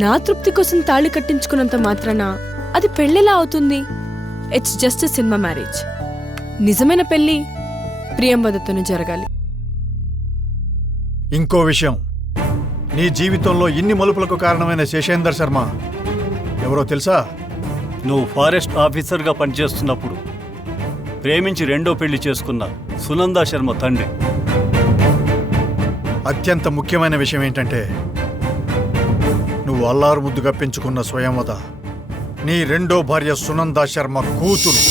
నా తృప్తి కోసం తాళి కట్టించుకున్నంత మాత్రాన అది పెళ్ళెలా అవుతుంది? It's just a cinema marriage. నిజమైన పెళ్లి ప్రియంవదతోనే జరగాలి. ఇంకో విషయం, నీ జీవితంలో ఇన్ని మలుపులకు కారణమైన శేషేందర్ శర్మ ఎవరో తెలుసా? నువ్వు ఫారెస్ట్ ఆఫీసర్గా పనిచేస్తున్నప్పుడు ప్రేమించి రెండో పెళ్లి చేసుకున్న సునందా శర్మ తండ్రి. అత్యంత ముఖ్యమైన విషయం ఏంటంటే, నువ్వు అల్లారు ముద్దుగా పెంచుకున్న స్వయంవద నీ రెండో భార్య సునందా శర్మ కూతురు.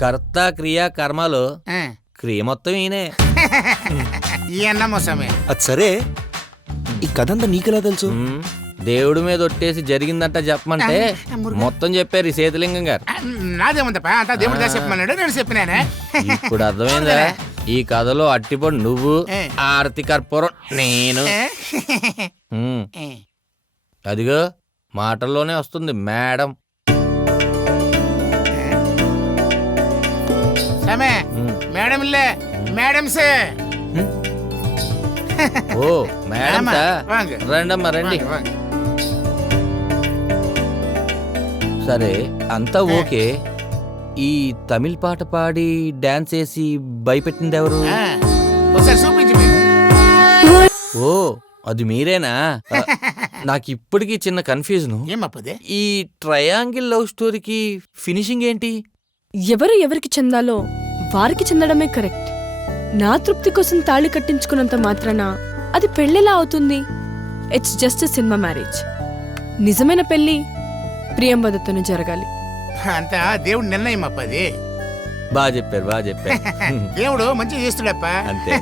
కర్త క్రియ కర్మలు క్రియ మొత్తం ఈయనే. అది సరే, ఈ కథ అంతా నీకెలా తెలుసు? దేవుడి మీద ఒట్టేసి జరిగిందంట చెప్పమంటే మొత్తం చెప్పారు ఈ సేతులింగం గారు. నాదేముందప్పా, అంతా దేవుడు దాసి చెప్పమన్నాడు, నేను చెప్పినానే. ఇప్పుడు అర్థమైందా? ఈ కథలో అట్టిపండు నువ్వు, ఆరతి కర్పూరం నేను. అదిగో మాటల్లోనే వస్తుంది మేడం. మేడం మేడం సే. ఓ మేడం రండమ్మా రండి. సరే అంతా ఓకే. ఈ తమిళ్ పాట పాడి డాన్స్ వేసి భయపెట్టింది ఎవరు? ఓ అది మీరేనా? నాకు ఇప్పటికీ చిన్న కన్ఫ్యూజన్. ఈ ట్రయాంగిల్ లవ్ స్టోరీకి ఫినిషింగ్ ఏంటి? ఎవరు ఎవరికి చెందాలో వారికి చెందడమే కరెక్ట్. నా తృప్తి కోసం తాళి కట్టించుకున్నంత మాత్రాన అది పెళ్ళెలా అవుతుంది? It's just a cinema marriage. నిజమైన పెళ్లి ప్రియంవదతోనే జరగాలి. అంతా దేవుడు నిర్ణయం అప్పది. బాగా చెప్పారు. దేవుడు మంచిగా చేస్తుడప్ప. అంతే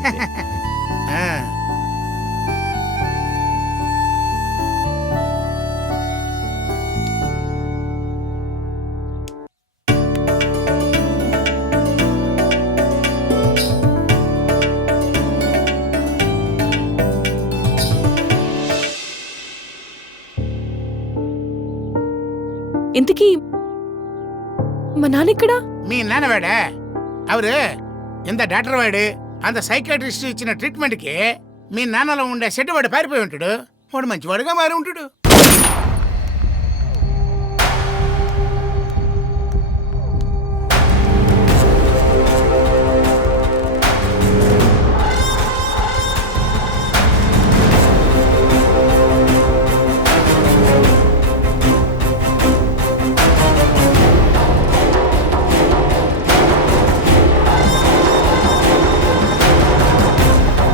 ఇంతకీ మా నాన్నెక్కడా? మీ నాన్నవాడా? అవరు ఇంత డాక్టర్ వాడు, అంత సైకాట్రిస్ట్ ఇచ్చిన ట్రీట్మెంట్ కి మీ నాన్నలో ఉండే సెట్ వాడు పారిపోయి ఉంటాడు. వాడు మంచివాడుగా మారి ఉంటాడు.